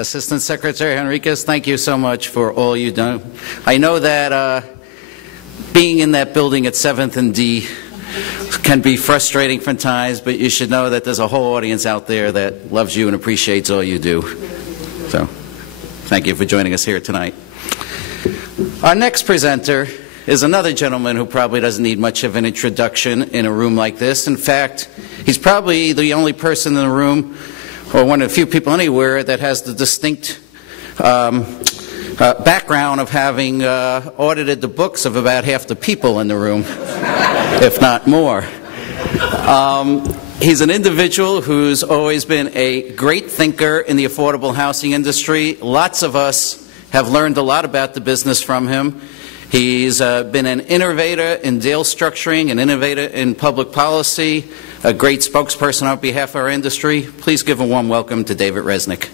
Assistant Secretary Henriquez, thank you so much for all you do. I know that being in that building at 7th and D can be frustrating from times, but you should know that there's a whole audience out there that loves you and appreciates all you do. So, thank you for joining us here tonight. Our next presenter is another gentleman who probably doesn't need much of an introduction in a room like this. In fact, he's probably the only person in the room, or one of the few people anywhere, that has the distinct background of having audited the books of about half the people in the room, if not more. He's an individual who's always been a great thinker in the affordable housing industry. Lots of us have learned a lot about the business from him. He's been an innovator in deal structuring, an innovator in public policy, a great spokesperson on behalf of our industry. Please give a warm welcome to David Resnick.